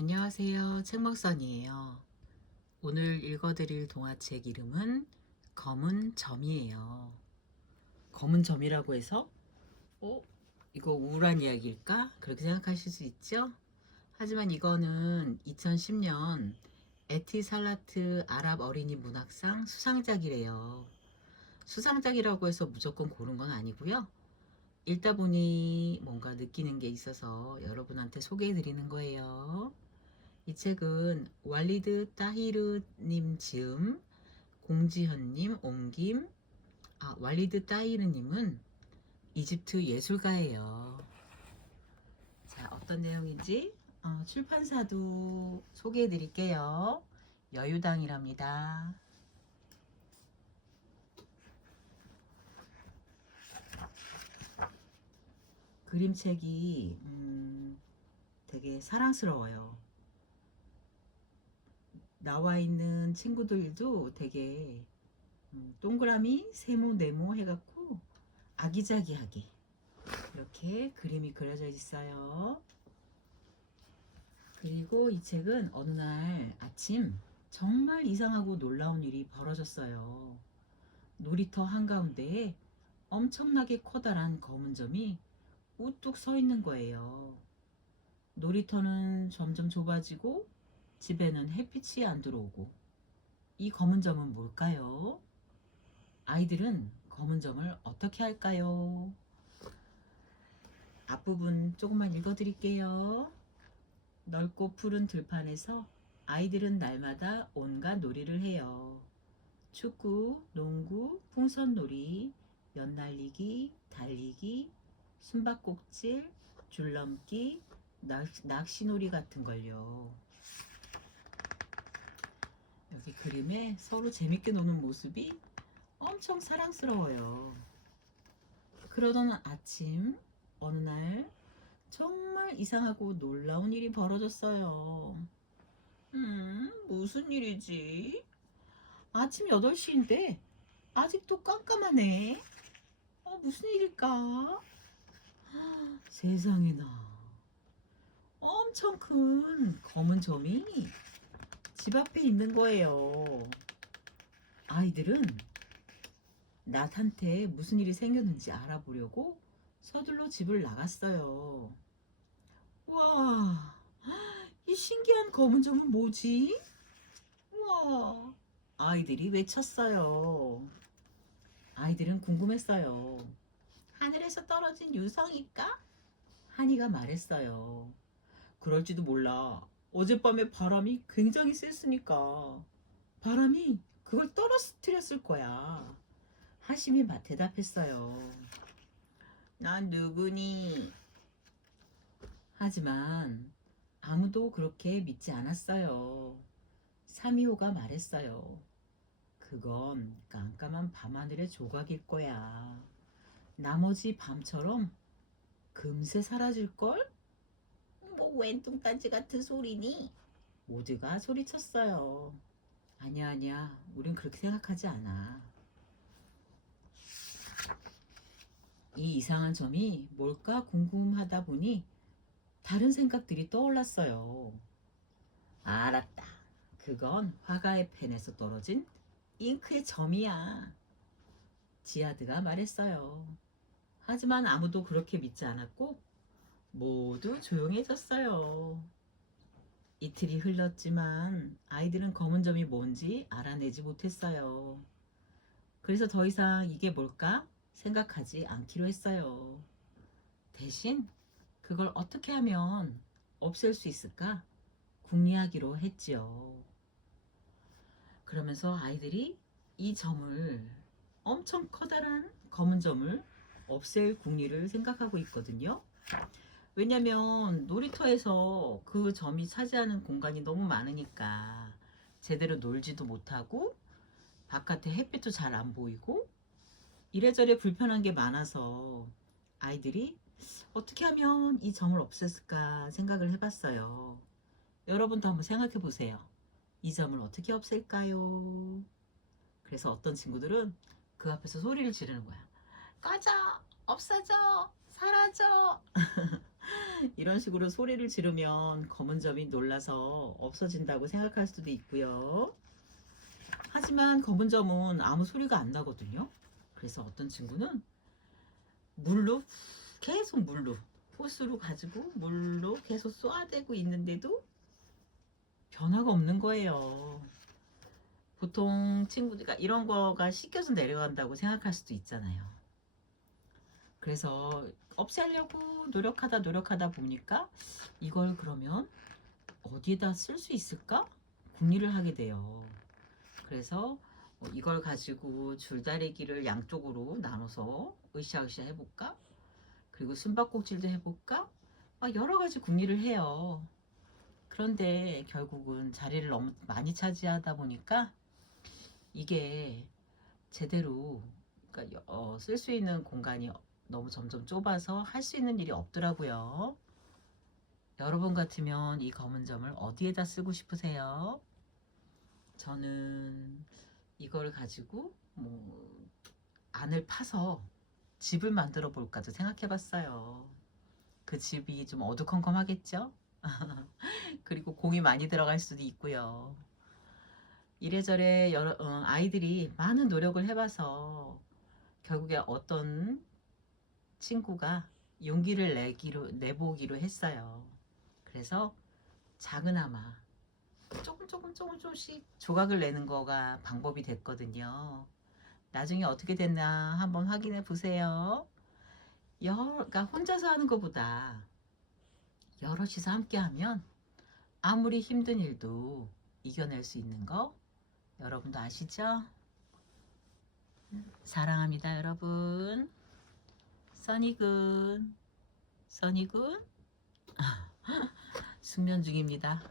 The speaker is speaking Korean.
안녕하세요. 책먹선이에요. 오늘 읽어드릴 동화책 이름은 검은 점이에요. 검은 점이라고 해서 이거 우울한 이야기일까? 그렇게 생각하실 수 있죠? 하지만 이거는 2010년 에티살라트 아랍 어린이 문학상 수상작이래요. 수상작이라고 해서 무조건 고른 건 아니고요. 읽다 보니 뭔가 느끼는 게 있어서 여러분한테 소개해 드리는 거예요. 이 책은 왈리드 따히르님 지음, 공지현님 옮김. 왈리드 따히르님은 이집트 예술가예요. 자, 어떤 내용인지 출판사도 소개해 드릴게요. 여유당이랍니다. 그림책이 되게 사랑스러워요. 나와 있는 친구들도 되게 동그라미, 세모, 네모 해갖고 아기자기하게 이렇게 그림이 그려져 있어요. 그리고 이 책은 어느 날 아침 정말 이상하고 놀라운 일이 벌어졌어요. 놀이터 한가운데에 엄청나게 커다란 검은 점이 우뚝 서 있는 거예요. 놀이터는 점점 좁아지고 집에는 햇빛이 안 들어오고, 이 검은 점은 뭘까요? 아이들은 검은 점을 어떻게 할까요? 앞부분 조금만 읽어드릴게요. 넓고 푸른 들판에서 아이들은 날마다 온갖 놀이를 해요. 축구, 농구, 풍선놀이, 연날리기, 달리기, 숨바꼭질, 줄넘기, 낚시놀이 같은 걸요. 여기 그림에 서로 재밌게 노는 모습이 엄청 사랑스러워요. 그러던 아침, 어느 날 정말 이상하고 놀라운 일이 벌어졌어요. 무슨 일이지? 아침 8시인데 아직도 깜깜하네. 무슨 일일까? 세상에나. 엄청 큰 검은 점이 집 앞에 있는 거예요. 아이들은 낫한테 무슨 일이 생겼는지 알아보려고 서둘러 집을 나갔어요. 와, 이 신기한 검은 점은 뭐지? 우와, 아이들이 외쳤어요. 아이들은 궁금했어요. 하늘에서 떨어진 유성일까? 하니가 말했어요. 그럴지도 몰라. 어젯밤에 바람이 굉장히 셌으니까 바람이 그걸 떨어뜨렸을 거야. 하심이 대답했어요. 난 누구니? 하지만 아무도 그렇게 믿지 않았어요. 사미호가 말했어요. 그건 깜깜한 밤하늘의 조각일 거야. 나머지 밤처럼 금세 사라질걸? 뭐 웬 뚱딴지 같은 소리니? 모두가 소리쳤어요. 아니야, 아니야. 우린 그렇게 생각하지 않아. 이 이상한 점이 뭘까 궁금하다 보니 다른 생각들이 떠올랐어요. 알았다. 그건 화가의 펜에서 떨어진 잉크의 점이야. 지하드가 말했어요. 하지만 아무도 그렇게 믿지 않았고 모두 조용해졌어요. 이틀이 흘렀지만 아이들은 검은 점이 뭔지 알아내지 못했어요. 그래서 더 이상 이게 뭘까 생각하지 않기로 했어요. 대신 그걸 어떻게 하면 없앨 수 있을까 궁리하기로 했지요. 그러면서 아이들이 이 점을, 엄청 커다란 검은 점을 없앨 궁리를 생각하고 있거든요. 왜냐면 놀이터에서 그 점이 차지하는 공간이 너무 많으니까 제대로 놀지도 못하고 바깥에 햇빛도 잘 안 보이고 이래저래 불편한 게 많아서 아이들이 어떻게 하면 이 점을 없앴을까 생각을 해봤어요. 여러분도 한번 생각해 보세요. 이 점을 어떻게 없앨까요? 그래서 어떤 친구들은 그 앞에서 소리를 지르는 거야. 꺼져! 없어져! 사라져! 이런 식으로 소리를 지르면 검은 점이 놀라서 없어진다고 생각할 수도 있고요. 하지만 검은 점은 아무 소리가 안 나거든요. 그래서 어떤 친구는 물로 계속 물로 호스로 가지고 물로 계속 쏘아대고 있는데도 변화가 없는 거예요. 보통 친구들이 이런 거가 씻겨서 내려간다고 생각할 수도 있잖아요. 그래서 없애려고 노력하다 보니까 이걸 그러면 어디에다 쓸 수 있을까? 궁리를 하게 돼요. 그래서 이걸 가지고 줄다리기를 양쪽으로 나눠서 으쌰으쌰 해볼까? 그리고 숨바꼭질도 해볼까? 여러 가지 궁리를 해요. 그런데 결국은 자리를 너무 많이 차지하다 보니까 이게 제대로 쓸 수 있는 공간이 너무 점점 좁아서 할 수 있는 일이 없더라고요. 여러분 같으면 이 검은 점을 어디에다 쓰고 싶으세요? 저는 이걸 가지고 안을 파서 집을 만들어 볼까도 생각해 봤어요. 그 집이 좀 어두컴컴하겠죠? 그리고 공이 많이 들어갈 수도 있고요. 이래저래 아이들이 많은 노력을 해봐서 결국에 어떤 친구가 용기를 내보기로 했어요. 그래서 작은아마 조금씩 조각을 내는 거가 방법이 됐거든요. 나중에 어떻게 됐나 한번 확인해 보세요. 그러니까 혼자서 하는 것보다 여럿이서 함께 하면 아무리 힘든 일도 이겨낼 수 있는 거 여러분도 아시죠? 사랑합니다, 여러분. 써니군 숙면 중입니다.